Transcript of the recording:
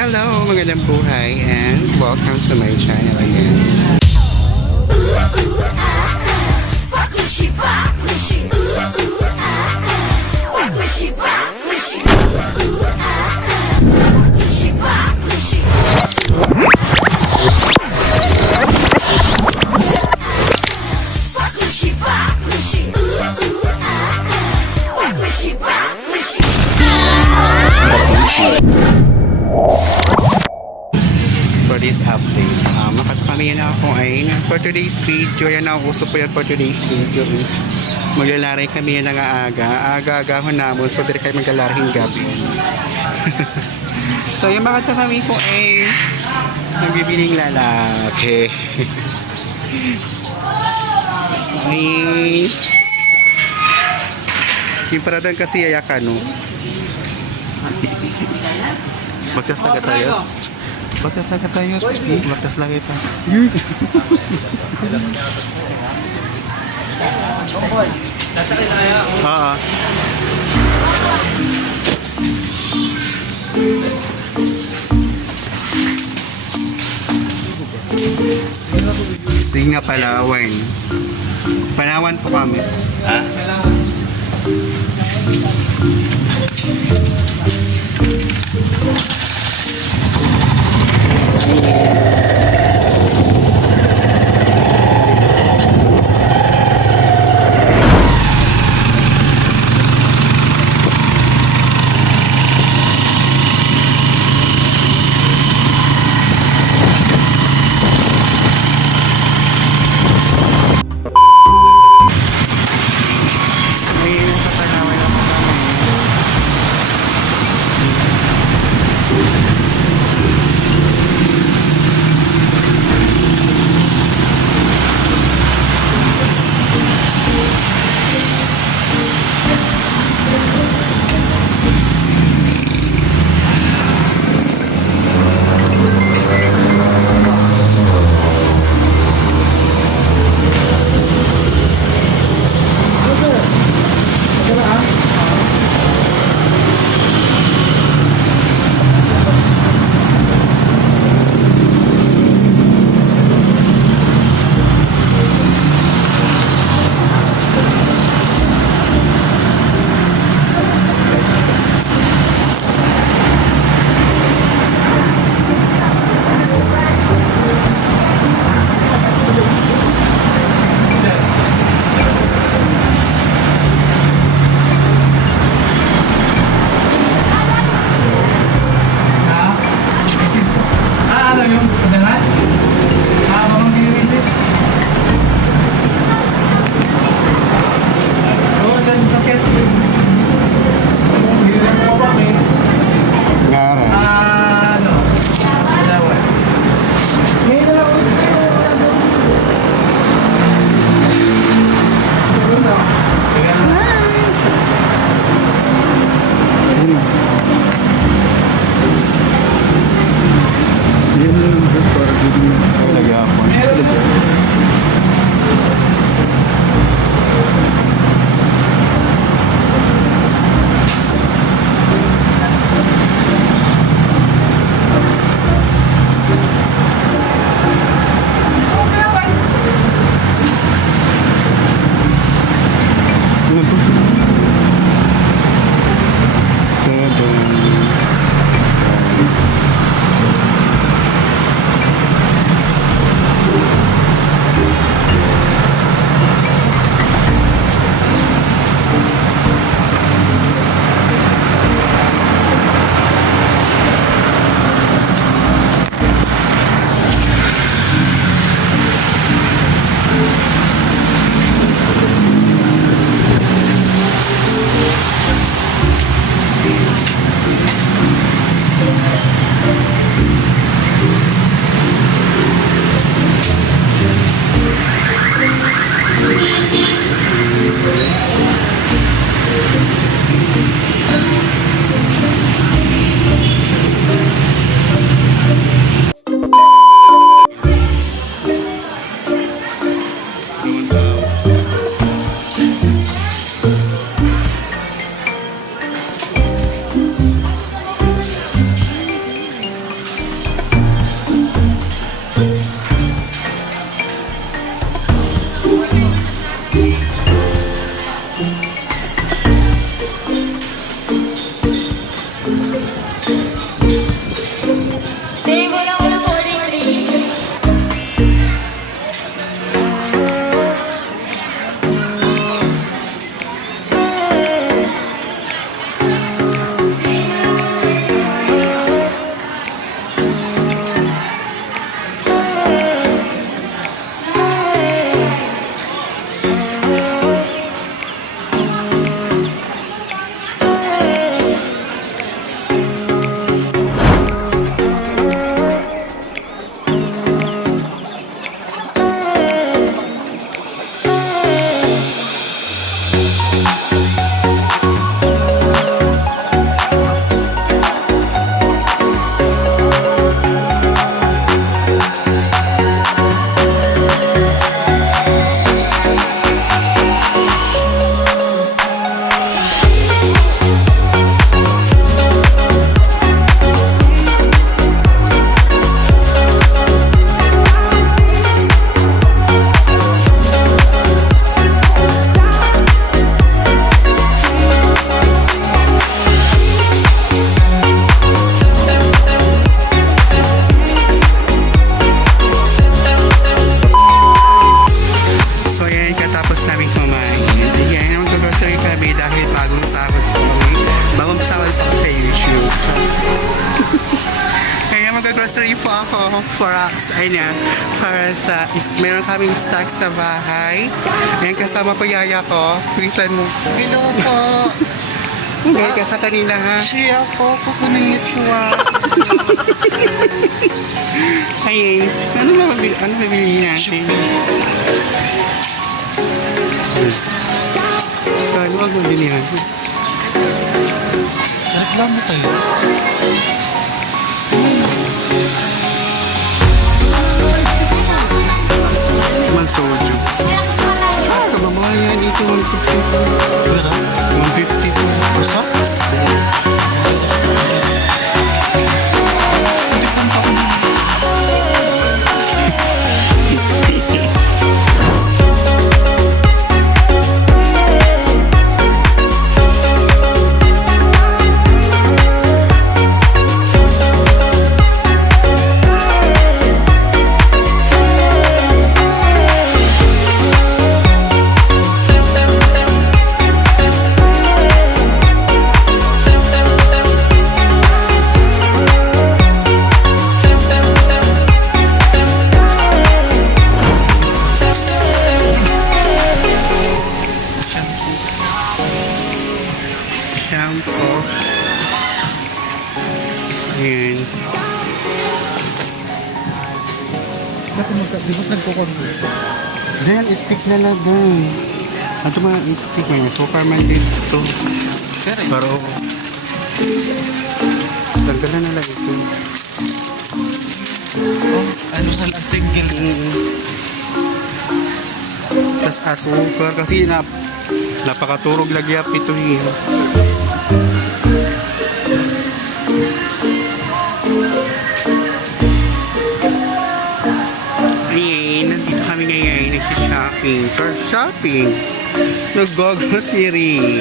Hello, magandang buhay and welcome to my channel again. For this update, makatapamihan na ako ay for today's video. Yan ang uso po yan for today's video is maglalari kami yan ng aga-agahon namin, so dire kayo maglalarihing gabi. So yung makatapami ko ay nagbibiling lalaki. Ay yung paradan kasi ayakan, no? Bagtas lang tayo. Bagtas lang tayo. Bagtas lang ito. Oo. Sige nga, Palawan. Palawan po kami. Ha? Nag-grocery po ako para sa meron kaming stock sa bahay. Ayan, kasama ko yaya ko. Bilisan mo. Hello po. Ngayon ka sa kanila ha. Siya po, kukunin yung chua. Ayun. Ano mabili natin? Ano wag mabili natin? Reklamo kayo. Mag-soju. Kababawal yan dito. 150. Pero, 150 po. basta? Shampoo. Ayan. Di ba nagkukonto? Dahil stick na lang dun. Ito mga stick na. Superman dito. Pero, tanggalan na lang ito. Oh, ano sa lang single? Tapos asukar. Kasi napakaturog lagyap ito eh. Ayan, nandito kami ngayon. Nagsishopping. Shopping. Nag-grocery.